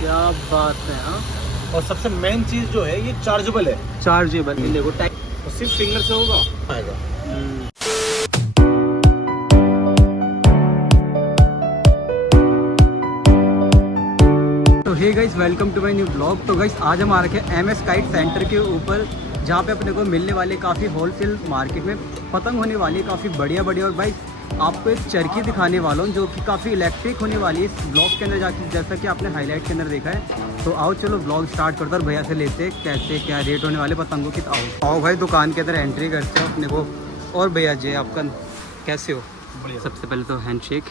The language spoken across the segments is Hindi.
क्या बात है। हाँ, और सबसे मेन चीज जो है ये चार्जेबल है। चार्जेबल। देखो टाइप तो सिर्फ फिंगर से होगा आएगा। तो hey guys, welcome to my new blog. तो गाइस आज हम आ रखे हैं MS काइट सेंटर के ऊपर, जहाँ पे अपने को मिलने वाले काफ़ी होलसेल मार्केट में पतंग होने वाली है काफ़ी बढ़िया बढ़िया। और भाई आपको एक चरखी दिखाने वाला हूँ जो कि काफ़ी इलेक्ट्रिक होने वाली है इस ब्लॉग के अंदर जाके, जैसा कि आपने हाईलाइट के अंदर देखा है। तो आओ चलो ब्लॉग स्टार्ट करते और भैया से लेते हैं कैसे क्या रेट होने वाले पतंगों की। आओ भाई दुकान के अंदर एंट्री करते हो अपने को। और भैया जी आपका कैसे हो? सबसे पहले तो हैंडशेक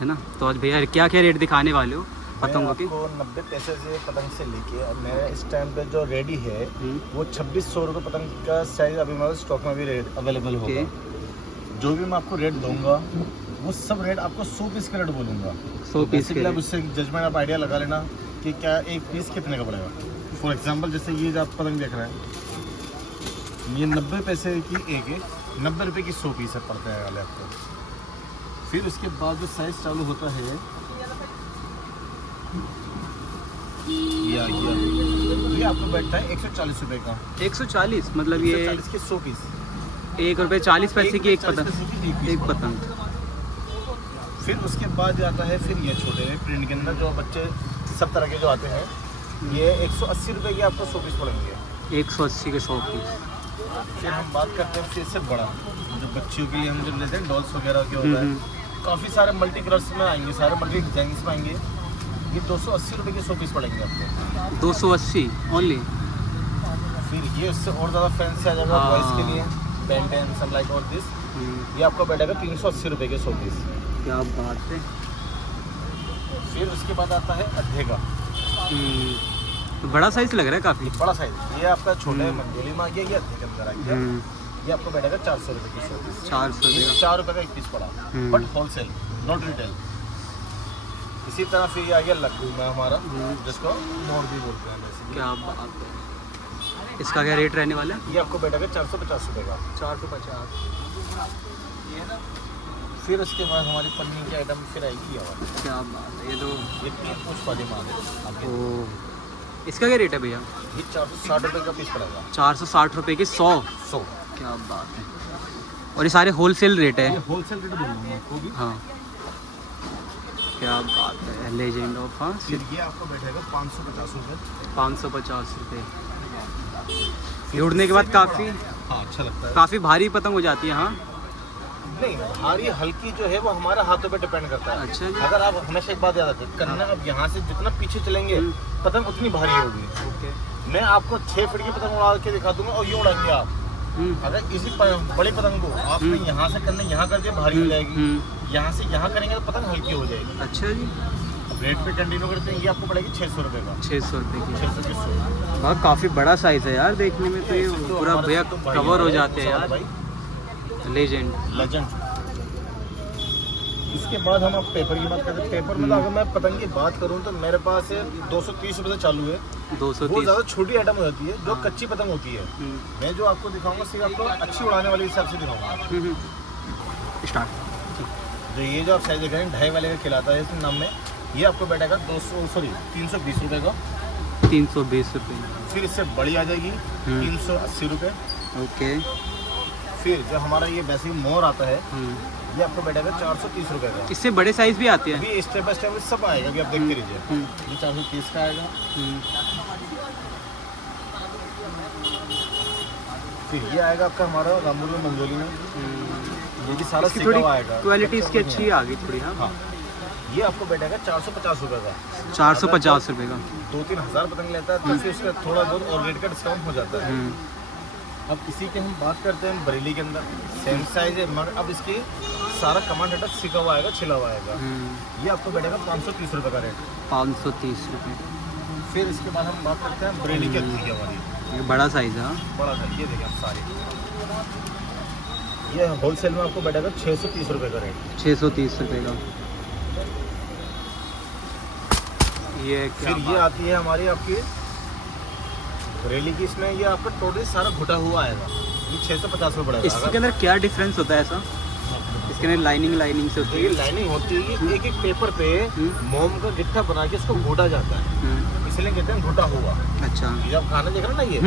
है ना। तो आज भैया क्या क्या रेट दिखाने वाले हो पतंगों की? 90 पैसे से पतंग से लेके और मेरे इस टाइम पे जो रेडी है वो 2600 रुपये पतंग का साइज अभी हमारे स्टॉक में भी रेट अवेलेबल होगा। जो भी मैं आपको रेट दूंगा वो सब रेट आपको 100 पीस का रेट बोलूँगा। 100 पीस के आप उससे जजमेंट आप आइडिया लगा लेना कि क्या एक पीस कितने का पड़ेगा। फॉर एग्जांपल जैसे ये जो आप पतंग देख रहे हैं ये 90 पैसे की एक है, 90 रुपये की 100 पीस पड़ते हैं वाले आपको। फिर उसके बाद जो साइज चालू होता है ये आपको बैठता है 140 रुपये का। 140 मतलब ये 140 के 100 पीस, ₹1.40 की एक पतंग। फिर उसके बाद आता है फिर ये छोटे प्रिंट के अंदर जो बच्चे सब तरह के जो आते हैं ये 180 रुपये के आपको 100 पीस पड़ेंगे। 180 के 100 पीस। फिर हम बात करते हैं फिर से बड़ा जो बच्चियों के लिए हम जो लेते हैं डॉल्स वगैरह के होता है, काफ़ी सारे मल्टी कलर्स में आएंगे, सारे मल्टी डिजाइन में आएंगे। ये 280 रुपये के 100 पीस पड़ेंगे आपको। 280 ओनली। फिर ये उससे और ज़्यादा फैंसी आ जाएगा बॉयज़ के लिए, बेंटेन सब लाइक और दिस। ये आपको बैठेगा 380 रुपये के 100 पीस। क्या बात है। फिर उसके बाद आता है अड्ढे का। बड़ा साइज लग रहा है काफ़ी। बड़ा साइज ये आपका छोटे मंजोली में आ गया, ये अड्ढे के अंदर आ गया। ये आपको बैठेगा 400 रुपये की 100 पीस। 400 रुपये 4 रुपये का एक पीस पड़ा, बट होलसेल नॉट रिटेल। इसी तरह फिर ये आ गया लड्डू में हमारा जिसको मोर भी बोलते हैं वैसे। क्या बात है। इसका क्या रेट रहने वाला है? ये आपको बैठेगा 450 रुपये का। 450। फिर उसके बाद हमारी पन्नी की आइटम फिर आएगी ये वाली। क्या बात है। ये तो ये 3 पूछ वाली माल है। ओह, इसका क्या रेट है भैया? ये 460 रुपये का पीस पड़ेगा। 460 रुपये की 100। क्या बात है। और ये सारे होलसेल रेट है? ये होलसेल रेट बोलूँगा आपको भी। हाँ, क्या बात है। Legend of. हाँ, फिर ये आपको बैठेगा 550 रुपये। 550 रुपये। ये उड़ने के बाद काफ़ी अच्छा लगता है। काफ़ी भारी पतंग हो जाती है। हाँ नहीं, भारी हल्की जो है वो हमारे हाथों पे डिपेंड करता है। अच्छा जी। अगर आप हमेशा एक बात याद रखें, कन्ना अब यहाँ से जितना पीछे चलेंगे पतंग उतनी भारी होगी। ओके। मैं आपको 6 फीट की पतंग उड़ा के दिखा दूंगा और ये उड़ाएंगे आप। अगर इसी बड़ी पतंग को आपने यहाँ से करने यहाँ कर दिया भारी हो जाएगी, यहाँ से यहाँ करेंगे तो पतंग हल्की हो जाएगी। अच्छा जी। रेट पे कंटिन्यू करते हैं। ये आपको पड़ेगी 600 रुपये का। 600 रुपये की। 600 की 100। हाँ, काफ़ी बड़ा साइज़ है यार देखने में। तो ये पूरा भैया कवर हो जाते हैं यार। लेजेंड। इसके बाद हम अब पेपर की बात करते हैं। पेपर में तो अगर मैं पतंग की बात करूँ तो मेरे पास 230 रुपये से चालू है। 230। वो ज़्यादा छोटी आइटम हो जाती है जो कच्ची पतंग होती है। मैं जो आपको दिखाऊंगा सिर्फ आपको अच्छी उड़ाने वाले हिसाब से दिखाऊंगा। स्टार्ट। जो ये जो आप साइज देख रहे हैं 2.5 वाले का खिलाता है इस नाम में, ये आपको बैठेगा 320 रुपये का। 320 रुपये। फिर इससे बड़ी आ जाएगी 380 रुपये। ओके। फिर जो हमारा ये बेसिक मोर आता है ये आपको बैठेगा 430 रुपये का। इससे बड़े साइज़ भी आते हैं? अभी स्टेप बाय स्टेप सब आएगा, अभी आप देखते रहिए। ये 430 का आएगा। फिर ये आएगा आपका हमारा रामपुर में मंजोली में, ये भी सारा सीखा हुआ आएगा। क्वालिटी इसकी अच्छी आ गई थोड़ी। हाँ, ये आपको बैठेगा 450 रुपये का। 450 रुपये का। 2-3 हज़ार पतंग लेता है तो फिर उसका थोड़ा बहुत और रेट का डिस्काउंट हो जाता है। अब इसी की हम बात करते हैं बरेली के अंदर सेम साइज है, मगर अब इसकी सारा कमांड हटा सीखा हुआ आएगा, छिला हुआ आएगा। ये आपको बैठेगा 530 रुपये का रेट। 530 रुपये। फिर इसके बाद हम बात करते हैं बरेली की अच्छी हमारी। ये बड़ा साइज है। बड़ा साइज ये देखिए आप सारे, ये होलसेल में आपको बैठेगा 630 रुपये का रेट। 630 रुपये का। ये क्या फिर ये आती है हमारी आपकी बरेली की, इसमें ये आपका टोटल सारा घुटा हुआ आएगा। ये 650 रुपये पड़ेगा। इसके अंदर क्या डिफरेंस होता है ऐसा? इसके अंदर लाइनिंग से होती ये लाइनिंग होती है कि एक एक पेपर पे मोम का गिट्ठा बना के इसको घोटा जाता है, है। इसलिए कहते हैं घोटा हुआ। अच्छा ये आप खाना देख रहे हैं ना, ये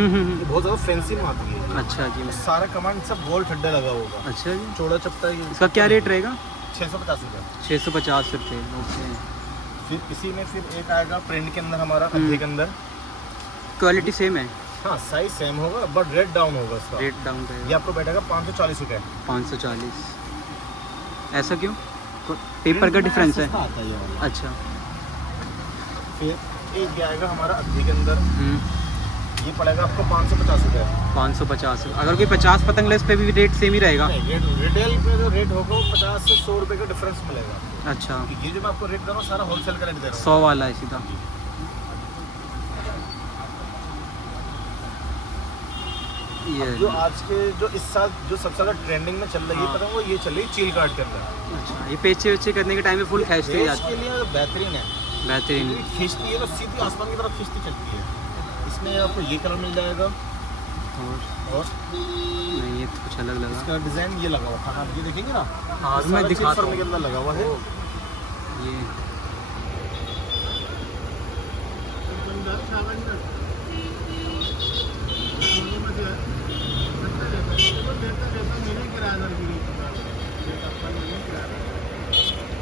बहुत ज़्यादा फैंसी में आती है। अच्छा जी। सारा कमांड सब गोल ठड्डा लगा होगा। अच्छा जी। चौड़ा चपटा ये इसका क्या रेट रहेगा? 650 रुपये। 650 रुपये। ओके। फिर इसी में फिर एक आएगा प्रिंट के अंदर हमारा, अद्धे के अंदर। क्वालिटी सेम है? हाँ, साइज सेम होगा बट रेट डाउन होगा इसका। रेट डाउन रहेगा। ये आपको बैठेगा 540 रुपये। 540। ऐसा क्यों? पेपर का डिफरेंस है? आता है ये वाला। अच्छा। फिर एक ये आएगा हमारा अद्धे के अंदर, ये पड़ेगा आपको 550 रुपये। 550। अगर कोई 50 पतंग ले, इस पे भी रेट सेम ही रहेगा? नहीं, रिटेल पे जो रेट होगा वो 50 से 100 रुपये का डिफरेंस मिलेगा आपको। अच्छा। ये जो मैं आपको रेट दे रहा हूँ सारा होलसेल का रेट दे रहा हूँ। 100 वाला है सीधा। ये जो आज के जो इस साल जो सबसे ज़्यादा ट्रेंडिंग में चल रही है पतंग, वो ये चल रही है चील कार्ड के अंदर। अच्छा, ये पेचे वेचे करने के टाइम में फुल खींचती है? इसके लिए बेहतरीन है, बेहतरीन। खींचती है तो सीधी आसमान की तरफ खींचती चलती है। इसमें आपको ये कलर मिल जाएगा और नहीं, ये तो कुछ अलग लगा। इसका डिज़ाइन ये लगा हुआ था, आप ये देखेंगे ना। हाँ, मैं दिखाता हूँ। के अंदर लगा हुआ है ये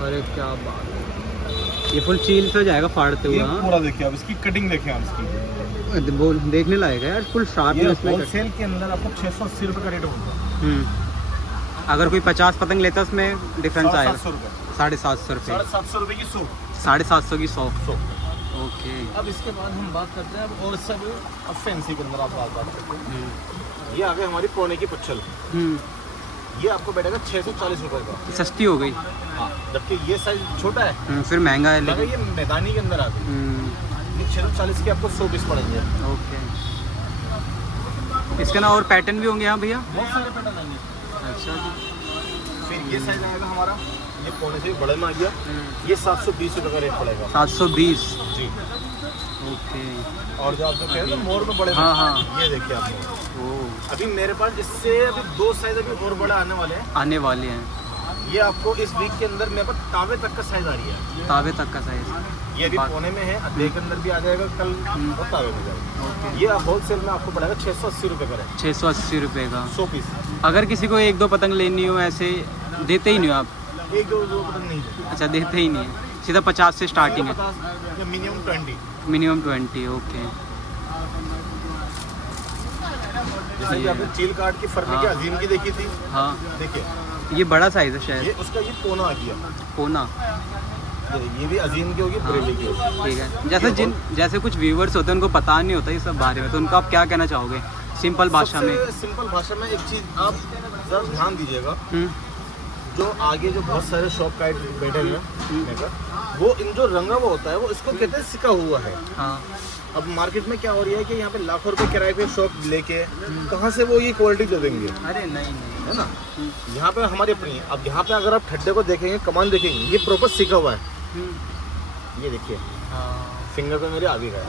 अरे क्या बात है। ये फुल चील से जाएगा फाड़ते हुए। हाँ, पूरा देखिए आप, इसकी कटिंग देखिए आप इसकी। बोल देखने लायक है यार, फुल शार्पनेस में। होलसेल के अंदर आपको 680 रुपये का रेट होगा। अगर कोई 50 पतंग लेता है उसमें डिफरेंस आएगा? 750 रुपये। 750 रुपये। 750 रुपये की 100। 750 की 100। ओके। अब इसके बाद हम बात करते हैं अब और सब अब फैंसी के अंदर आप बात करते हैं। ये आ गए हमारी पौने की पच्छल। ये आपको बैठेगा 640 रुपये का। सस्ती हो गई। हाँ, जबकि ये साइज छोटा है। फिर महंगा है लेकिन ये मैदानी के अंदर आ गई। ये 640 के आपको 100 पीस पड़ेंगे। ओके। इसके ना और पैटर्न भी होंगे यहाँ भैया? बहुत सारे पैटर्न आएंगे। अच्छा जी। फिर ये साइज आएगा हमारा, ये पौने से भी बड़े में आ गया। ये 720 रुपये का रेट पड़ेगा। 720। जी। ओके। और जो आप जो कह रहे हैं मोर में बड़े में, हाँ हाँ, ये देखिए आप मोर। ओह, अभी मेरे पास इससे अभी 2 साइज अभी और बड़ा आने वाले हैं। आने वाले हैं। ये आपको इस वीक के अंदर मेरे पास तावे तक का साइज आ रही है। तावे तक का साइज? ये अभी पौने में है, अद्धे के अंदर भी आ जाएगा कल और तावे में जाएगा। ये होलसेल में आपको पड़ेगा 680 रुपये का रेट। 680 रुपये का। 100 पीस। अगर किसी को 1-2 पतंग लेनी हो ऐसे देते ही नहीं हो आप? एक दो पतंग नहीं है। अच्छा, देते ही नहीं है, सीधा 50 से स्टार्टिंग है? 50 मिनिमम 20। मिनिमम 20। ओके। जैसे कि आपने चील कार्ड की फर्मी की अजीम की देखी थी। हाँ, देखिए ये बड़ा साइज है शायद। ये उसका ये पोना आ गया। पोना? ये भी अजीम की होगी, बरेली की होगी। ठीक है। जैसे कुछ व्यूवर्स होते हैं उनको पता नहीं होता ये सब बारे में, तो उनको आप क्या कहना चाहोगे सिंपल भाषा में? सिंपल भाषा में एक चीज़ आप ज़रा ध्यान दीजिएगा। जो आगे जो बहुत सारे शॉप गाइड बैठे हुए हैं, वो इन जो रंगा हुआ होता है वो इसको कहते हैं सिका हुआ है। हाँ। अब मार्केट में क्या हो रही है कि यहाँ पे लाखों रुपए किराए पे शॉप लेके कहाँ से वो ये क्वालिटी दे देंगे? अरे नहीं, है ना। यहाँ पे हमारी अपनी है। अब यहाँ पे अगर आप ठड्डे को देखेंगे, कमान देखेंगे, ये प्रॉपर सिका हुआ है। ये देखिए फिंगर पे मेरे आगे गया।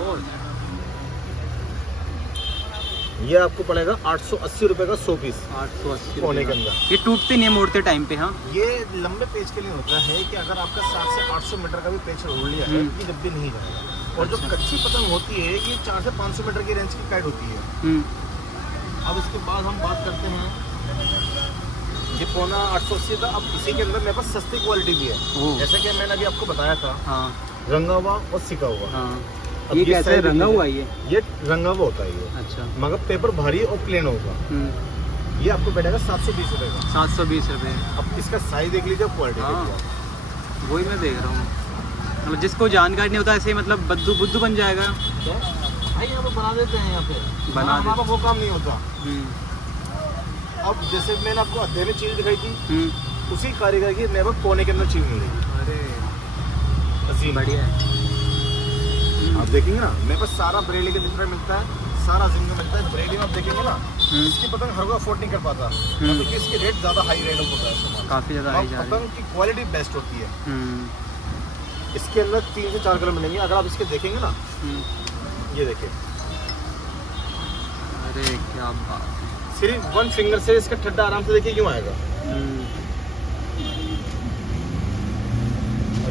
ये आपको पड़ेगा 880 रुपये का 100 पीस। 880 पौने के अंदर। ये टूटते नहीं है मोड़ते टाइम पे? हाँ, ये लंबे पेज के लिए होता है कि अगर आपका 700 से 800 मीटर का भी पेज रोल लिया है, ये जब भी नहीं जाएगा। और जो कच्ची पतंग होती है ये 400 से 500 मीटर की रेंज की काइट होती है। अब इसके बाद हम बात करते हैं, ये पौना 880 था। अब इसी के अंदर मेरे पास सस्ती क्वालिटी भी है। जैसे कि मैंने अभी आपको बताया था, हाँ, रंगा हुआ और सिका हुआ। हाँ। ये कैसे रंगा हुआ? ये रंगा हुआ होता है ये। अच्छा। मगर पेपर भारी और प्लेन होगा। ये आपको बैठेगा 720 रुपये का। 720 रुपये। अब इसका साइज देख लीजिए, क्वालिटी। हाँ, वही मैं देख रहा हूँ। मतलब जिसको जानकारी नहीं होता ऐसे ही मतलब बुद्धू बन जाएगा। भाई यहाँ पे बना देते हैं, यहाँ पे बना हमारा वो काम नहीं होता। अब जैसे मैंने आपको अद्धे में चीज़ दिखाई थी, उसी कारीगर की मेरे पास कोने के अंदर चीज़ मिलेगी। अरे अजीम, बढ़िया है। आप देखेंगे ना, मेरे पास सारा बरेली का जितना मिलता है, सारा अजीम का मिलता है। बरेली में आप देखेंगे ना, इसकी पतंग हर कोई अफोर्ड नहीं कर पाता, क्योंकि इसकी रेट ज़्यादा हाई रेट होता है। काफ़ी ज़्यादा हाई जा रही है। पतंग की क्वालिटी बेस्ट होती है। इसके अंदर 3 से 4 कलर मिलेंगे। अगर आप इसके देखेंगे ना, ये देखिए, अरे क्या बात है। सिर्फ 1 फिंगर से इसका ठड्डा आराम से देखिए क्यों आएगा।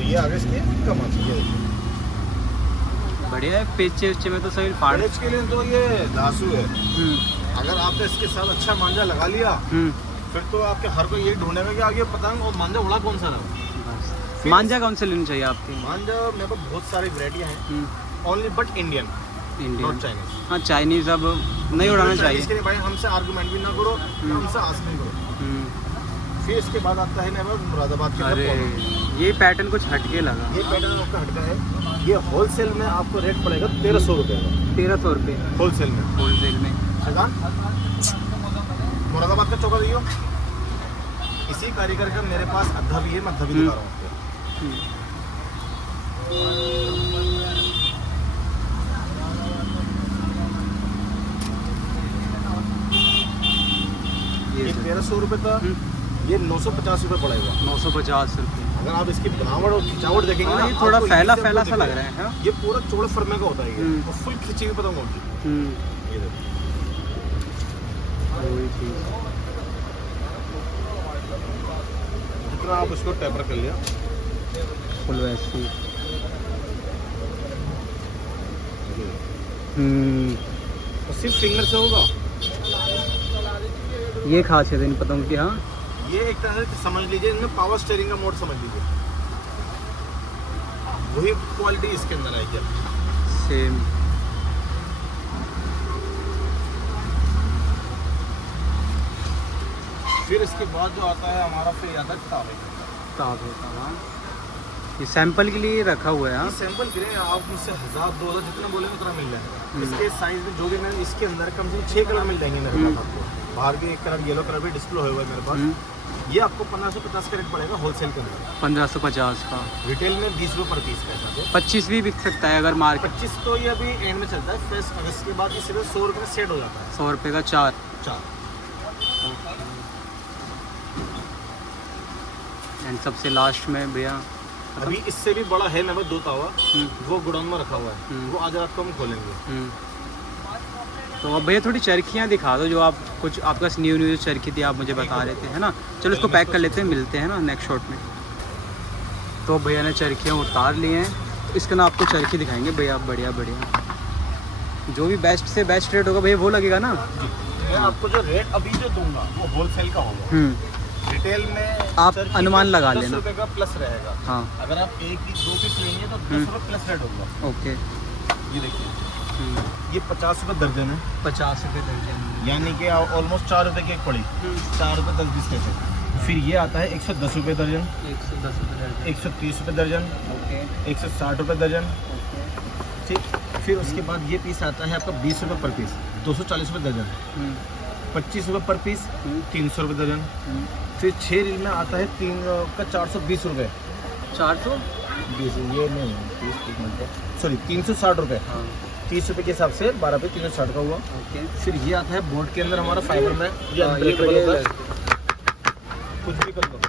ये आगे इसकी कमान, ये देखिए। बढ़िया है। पेचे वेचे में तो सभी फाड़। पेच के लिए तो ये धासु है। अगर आपने इसके साथ अच्छा मांझा लगा लिया फिर तो आपके हर कोई यही ढूंढेगा कि आगे पतंग और मांझा उड़ा कौन सा रहा। मांझा कौन से लेनी चाहिए आपकी? मांझा मेरे पास बहुत सारी वैरायटियाँ हैं, only but Indian, not Chinese. हाँ चाइनीज अब नहीं उड़ाना चाहिए। इसके लिए भाई हमसे आर्गुमेंट भी ना करो, हमसे आस्क नहीं करो। फिर इसके बाद आता है ना मुरादाबाद के। अरे ये पैटर्न कुछ हटके लगा। ये पैटर्न आपका हटका है। ये होलसेल में आपको रेट पड़ेगा 1300 रुपये का। 1300 रुपये होलसेल में। होलसेल में। मुरादाबाद का चौका दियो। इसी कारीगर का मेरे पास अद्धा भी है, मैं अद्धा भी दिखा रहा हूँ आपको। ये 1300 रुपये का, ये 950 रुपये पड़ेगा। 950 रुपये। अगर आप इसकी बनावट और खिंचावट देखेंगे ना, ये थोड़ा आपको फैला इसी से फैला आपको सा लग दिखेगा। रहा है। ये पूरा चौड़े फरमे का होता है ये, और फुल खिंची हुई पतंग होगी। ये देखो वही चीज़। जितना आप उसको टेपर कर लिया फुल वैसी। तो सिर्फ फिंगर से होगा। ये खासियत है इन पतंगों की। हाँ ये एक तरह से समझ लीजिए, इनमें पावर स्टीयरिंग का मोड समझ लीजिए, वही क्वालिटी इसके अंदर आएगी। सेम। फिर इसके बाद जो आता है हमारा, फिर आता है तावे। तावे का। हाँ ये सैंपल के लिए रखा हुआ है। हाँ सैंपल के लिए आप मुझसे 1000-2000 जितना बोलेंगे उतना मिल जाएगा। इसके साइज में जो भी मैंने इसके अंदर कम से कम 6 कलर मिल जाएंगे मेरे पास आपको। बाहर के एक कलर येलो कलर भी डिस्प्ले हुआ है मेरे पास। ये आपको 1550 का रेट पड़ेगा होलसेल के अंदर। 1550 का। रिटेल में 20 रुपये पर पीस का हिसाब है। 25 भी बिक सकता है अगर मार्केट। 25 तो ये अभी एंड में चलता है। फिर अगस्त के बाद ये सिर्फ 100 रुपये में सेट हो जाता है। 100 रुपये का 4। एंड सबसे लास्ट में भैया अभी इससे भी बड़ा है मेरे पास 2 तावा, वो गोडाउन में रखा हुआ है। वो आज रात को हम खोलेंगे। तो अब भैया थोड़ी चरखियाँ दिखा दो, जो आप कुछ आपका न्यू चरखी थी, आप मुझे बता रहे थे, है ना। चलो इसको पैक कर लेते हैं, मिलते हैं ना नेक्स्ट शॉट में। तो भैया ने चरखियाँ उतार ली हैं, तो इसका ना आपको चरखी दिखाएंगे भैया। बढ़िया बढ़िया, जो भी बेस्ट से बेस्ट रेट होगा भैया वो लगेगा ना। मैं आपको जो रेट अभी जो दूंगा वो होलसेल का होगा। रिटेल में आप अनुमान लगा 10 लेना। रुपये का प्लस रहेगा। हाँ अगर आप 1-2 पीस लेंगे तो 10 रुपये प्लस रेट होगा। ओके। ये देखिए, ये 50 रुपये दर्जन है। 50 रुपये दर्जन, यानी कि ऑलमोस्ट 4 रुपये की एक पड़ी। 4 रुपये 10 बीस पैसे। फिर ये आता है 110 रुपये दर्जन, 110 रुपये दर्जन, 130 रुपये दर्जन, ओके, 160 रुपये दर्जन। ठीक। फिर उसके बाद ये पीस आता है आपका 20 रुपये पर पीस, 240 रुपये दर्जन। 25 रुपये पर पीस, 300 रुपये दर्जन। फिर 6 रील में आता है 3 का 420 रुपये। 420 ये नहीं, 360 रुपये। 30 रुपये के हिसाब से 12 पे 360 का हुआ। ओके। फिर ये आता है बोर्ड के अंदर हमारा फाइबर में, ये अनब्रेकेबल होता है, कुछ भी कर लो,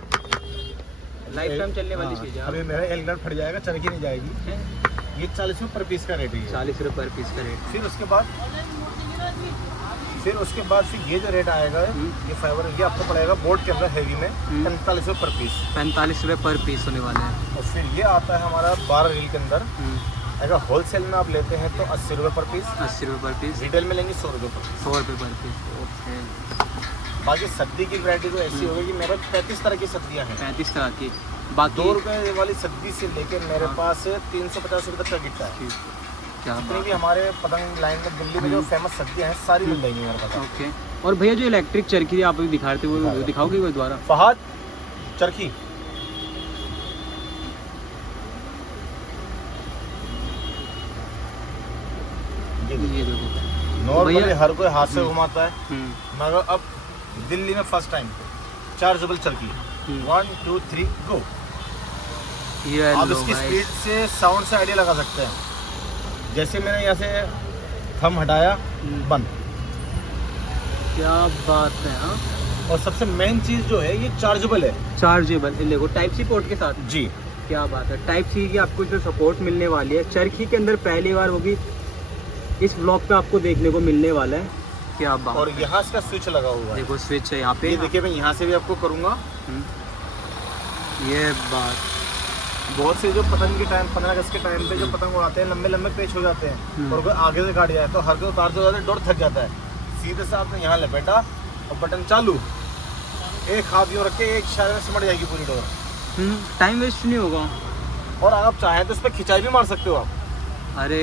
लाइफ टाइम चलने वाली चीज़ है। अभी मेरा एलगन फट जाएगा, चरखी नहीं जाएगी। ये 40 रुपये पर पीस का रेट है। 40 रुपये पर पीस का रेट। फिर उसके बाद फिर ये जो रेट आएगा, ये फाइबर, ये आपको पड़ेगा बोर्ड के अंदर हेवी में 45 रुपये पर पीस। 45 रुपये पर पीस होने वाले हैं। और फिर ये आता है हमारा 12 रील के अंदर। अगर होलसेल में आप लेते हैं तो 80 रुपये पर पीस। 80 रुपये पर पीस। रिटेल में लेंगे 100 रुपये पर पीस। 100 रुपये पर पीस। ओके। बाकी सद्दी की वैरायटी तो ऐसी होगी कि मेरे पास 35 तरह की सद्दियाँ हैं। 35 तरह की। बाकी 2 रुपये वाली सद्दी से लेकर मेरे पास 350 रुपये तक का गिट्टा है। क्या जितनी भी हमारे पतंग लाइन में दिल्ली में जो फेमस सद्दियाँ हैं सारी मिल जाएंगी मेरे पास। ओके। और भैया जो इलेक्ट्रिक चरखी आप अभी दिखा रहे थे वो दिखाओगे वो द्वारा? फहद चरखी, ये देखो नॉर्मली हर कोई हाथ से घुमाता है, मगर अब दिल्ली में फर्स्ट टाइम चार्जेबल चरखी। 1 2 3 गो। ये आप इसकी स्पीड से साउंड से आइडिया लगा सकते हैं। जैसे मैंने यहाँ से थंब हटाया, बंद। क्या बात है। हाँ, और सबसे मेन चीज़ जो है ये चार्जेबल है। चार्जेबल, देखो टाइप सी पोर्ट के साथ। जी, क्या बात है। टाइप सी की आपको जो सपोर्ट मिलने वाली है चरखी के अंदर, पहली बार वो भी इस ब्लॉक पे आपको देखने को मिलने वाला है। क्या बात। और यहाँ इसका स्विच लगा हुआ है। देखो स्विच है यहाँ पे। ये देखिए, मैं यहाँ से भी आपको करूँगा। ये बात। बहुत से जो पतंग के टाइम 15 अगस्त के टाइम पे जो पतंग उड़ाते हैं लंबे लंबे पेच हो जाते हैं और कोई आगे से गाड़ी जाए तो हर कोई उतार से जाते डोर थक जाता है। सीधे से आपने यहाँ लपेटा और बटन चालू, एक हाथ यूँ रख के एक इशारे में सिमट जाएगी पूरी डोर। टाइम वेस्ट नहीं होगा। और अगर आप चाहें तो इस पर खिंचाई भी मार सकते हो आप। अरे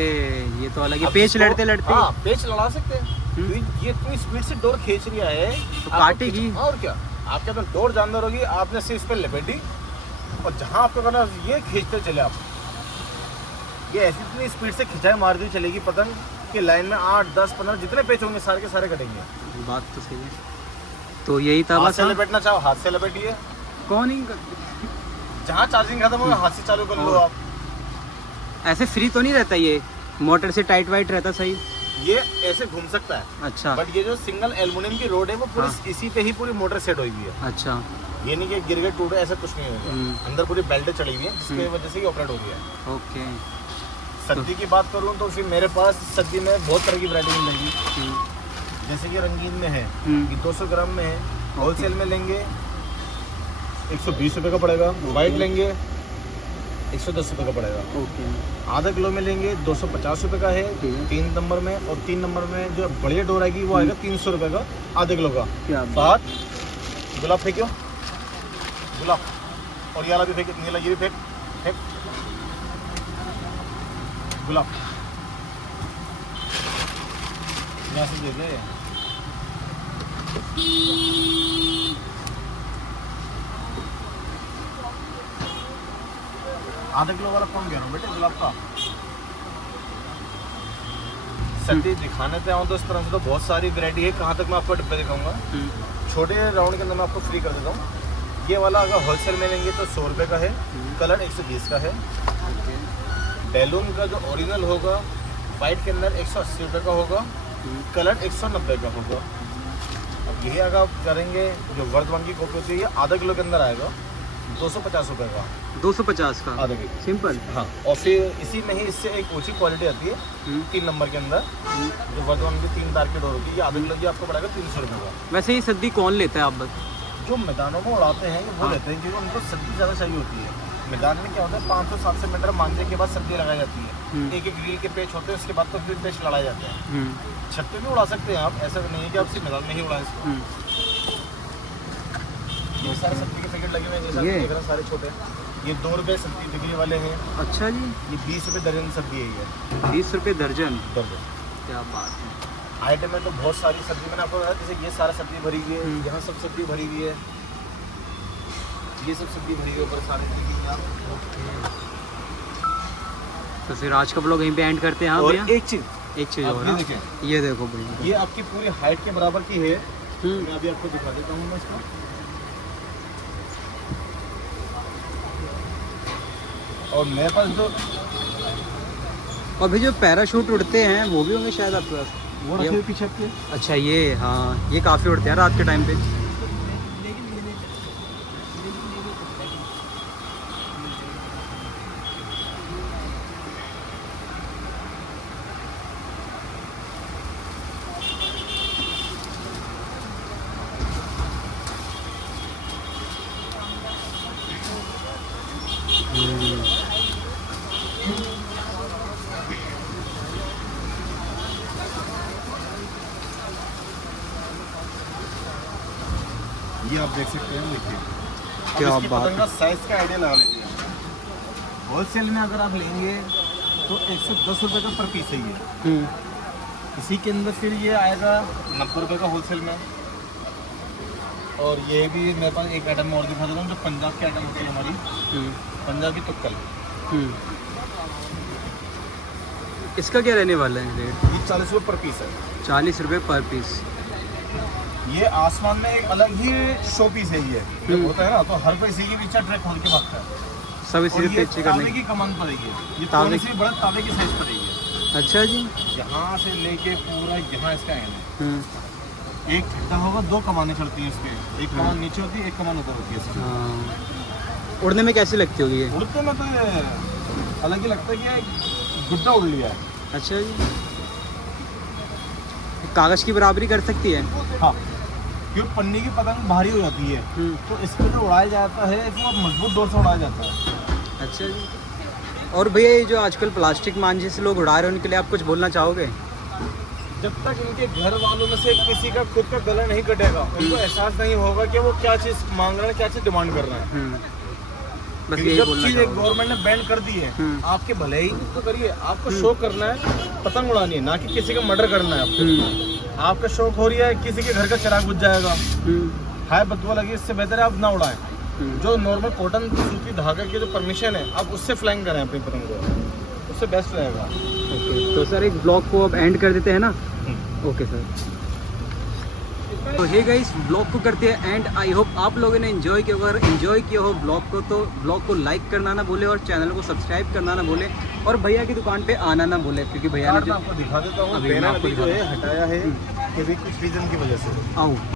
ये तो अलग है, पेच लड़ते लड़ते। हाँ, पेच लड़ा सकते हैं। ये इतनी स्पीड से डोर खींच रही है तो काटेगी। और क्या, आपके अंदर डोर जानदार होगी, आपने से इस पर लपेटी और जहाँ आपको करना ये खींचते चले आप। ये ऐसी इतनी स्पीड से खिंचाई मार दी चलेगी पतंग कि लाइन में 8, 10, 15 जितने पेच होंगे सारे के सारे कटेंगे। बात तो सही है। तो यही था हाथ बस। से लपेटना चाहो हाथ से लपेटिए, कौन ही जहाँ चार्जिंग खत्म होगा हाथ से चालू कर लो आप। ऐसे फ्री तो नहीं रहता ये, मोटर से टाइट वाइट रहता सही। ये ऐसे घूम सकता है। अच्छा। बट ये जो सिंगल एल्युमिनियम की रोड है वो पूरी इसी पे ही पूरी मोटर सेट हुई हुई है। अच्छा। ये नहीं कि गिर गए टूटे, ऐसा कुछ नहीं होगा। अंदर पूरी बेल्ट चढ़ी हुई है जिसकी वजह से ये ऑपरेट हो गया है। ओके। सर्दी की बात करूँ तो फिर मेरे पास सर्दी में बहुत तरह की वैरायटी मिलेंगी। जैसे कि रंगीन में है, ये 200 ग्राम में है, होलसेल में लेंगे 120 रुपये का पड़ेगा। वाइट लेंगे 110 रुपये का पड़ेगा। ओके। आधा किलो में लेंगे 250 रुपये का है 3 नंबर में, और 3 नंबर में जो बढ़िया डोर आएगी वो आएगा 300 रुपये का आधे किलो का। क्या बात। गुलाब फेंक्यो, गुलाब, और ये वाला भी फेंक, नीला ये भी फेंक, फेंक गुलाब, यहाँ से दे दे। आधा किलो वाला कौन कह रहा हूँ बेटे गुलाब का। सर्दी दिखाने पे आऊँ तो इस तरह से तो बहुत सारी वैरायटी है, कहाँ तक मैं आपको डिब्बे दिखाऊंगा। छोटे राउंड के अंदर मैं आपको फ्री कर देता हूँ। ये वाला अगर होलसेल में लेंगे तो 100 रुपये का है, कलर 120 का है। बैलून का जो ओरिजिनल होगा वाइट के अंदर 180 रुपये का होगा, कलर 190 का होगा। अब यही अगर आप करेंगे जो वर्धमान की कॉपी होती है, ये आधा किलो के अंदर आएगा 250 रुपये का। 250 का आधा किलो सिंपल। हाँ, और फिर इसी में ही इससे एक ऊंची क्वालिटी आती है 3 नंबर के अंदर, जो वर्धमान की 3 तार की डोर होती है। ये आधा किलो की आपको पड़ेगा 300 रुपये का। वैसे ये सद्दी कौन लेता है आप बस? जो मैदानों में उड़ाते हैं वो लेते हैं, क्योंकि उनको सर्दी ज़्यादा चाहिए होती है। मैदान में क्या होता है 500-700 मीटर मांझे के बाद सर्दी लगाई जाती है। एक एक रील के पेच होते हैं, उसके बाद तो फिर पेच लड़ाए जाते हैं। छत पे भी उड़ा सकते हैं आप, ऐसा नहीं है कि आप सिर्फ मैदान में ही उड़ाएं इसको। ये सारे सब्जी के पैकेट लगे हुए हैं, जैसा देख रहे हैं सारे छोटे। ये 2 रुपये सब्जी बिक्री वाले हैं। अच्छा जी। ये 20 रुपये दर्जन सब्जी है। ये 20 रुपये दर्जन। दर्जन। क्या बात है। आइटम में तो बहुत सारी सब्जी मैंने आपको बताया, जैसे ये सारा सब्जी भरी हुई है, यहाँ सब सब्जी भरी हुई है, ये सब सब्जी भरी हुई है, ऊपर सारी तो फिर आज का ब्लॉग यहीं पे एंड करते हैं। हाँ और भैया एक चीज़ और ये देखें, ये देखो भैया, ये आपकी पूरी हाइट के बराबर की है। मैं अभी आपको दिखा देता हूँ मैं इसको। और मेरे पास जो और भी जो पैराशूट उड़ते हैं वो भी होंगे शायद आपके पास। वो रखे हुए पीछे आपके। अच्छा ये, हाँ ये काफ़ी उड़ते हैं रात के टाइम पे। ये आप देख सकते हैं, देखिए क्या अब इसकी बात पतंग का साइज का आइडिया लगा लीजिए। होलसेल में अगर आप लेंगे तो 110 रुपये का पर पीस है ये। इसी के अंदर फिर ये आएगा 90 रुपये का होलसेल में। और ये भी मेरे पास एक आइटम और दिखा देता हूँ, जो पंजाब की आइटम होती है हमारी, पंजाबी तुक्कल। इसका क्या रहने वाला है रेट? ये 40 रुपये पर पीस है। 40 रुपये पर पीस। ये आसमान में एक अलग ही शो पीस है ये। जब होता है ना तो हर कोई इसी के पीछे ट्रैक खोल के भागता है। सब इसी और पे ये अच्छी करने तावे की कमान पड़ेगी, ये तावे थोड़ी सी बड़ा तावे की साइज पड़ेगी। अच्छा जी। यहाँ से लेके पूरा यहाँ इसका एंड है। एक ठंडा होगा, 2 कमाने चढ़ती हैं इसके, एक कमान नीचे होती है, एक कमान ऊपर होती है इसकी। हाँ। उड़ने में कैसी लगती होगी ये? उड़ते में तो अलग ही लगता है कि ये गुड्डा उड़ लिया है। अच्छा जी। कागज़ की बराबरी कर सकती है? हाँ, क्योंकि पन्नी की पतंग भारी हो जाती है तो इसको जो उड़ाया जाता है वो मजबूत डोर से उड़ाया जाता है। अच्छा जी। और भैया ये जो आजकल प्लास्टिक मांझे से लोग उड़ा रहे हैं उनके लिए आप कुछ बोलना चाहोगे? जब तक इनके घर वालों में से किसी का खुद का गला नहीं कटेगा, उनको एहसास नहीं होगा कि वो क्या चीज़ मांग रहा है, क्या चीज़ डिमांड कर रहा है। बस क्योंकि यही जब बोलना चीज़ एक चाहूँगा। गवर्नमेंट ने बैन कर दी है, आपके भले ही तो करिए, आपको शौक करना है, पतंग उड़ानी है, ना कि किसी का मर्डर करना है आपको। आपका शौक हो रही है, किसी के घर का चिराग बुझ जाएगा, हाय बदबू लगी, इससे बेहतर है आप ना उड़ाएं। जो नॉर्मल कॉटन सूती धागा की जो परमिशन है, आप उससे फ्लाइंग करें अपनी पतंग को, उससे बेस्ट रहेगा। ओके, तो सर एक ब्लॉग को अब एंड कर देते हैं ना? Okay sir. तो हे गाइस, ब्लॉग को करते हैं एंड। आई होप आप लोगों ने एंजॉय किया, अगर एंजॉय किया हो ब्लॉग को तो ब्लॉग को लाइक करना ना भूले और चैनल को सब्सक्राइब करना ना भूले और भैया की दुकान पे आना ना भूले, क्योंकि भैया ने मैं जो आपको दिखा देता हूँ, अभी मैं बैनर आपको अभी जो दिखा है हटाया है किसी कुछ रीजन की वजह से। आओ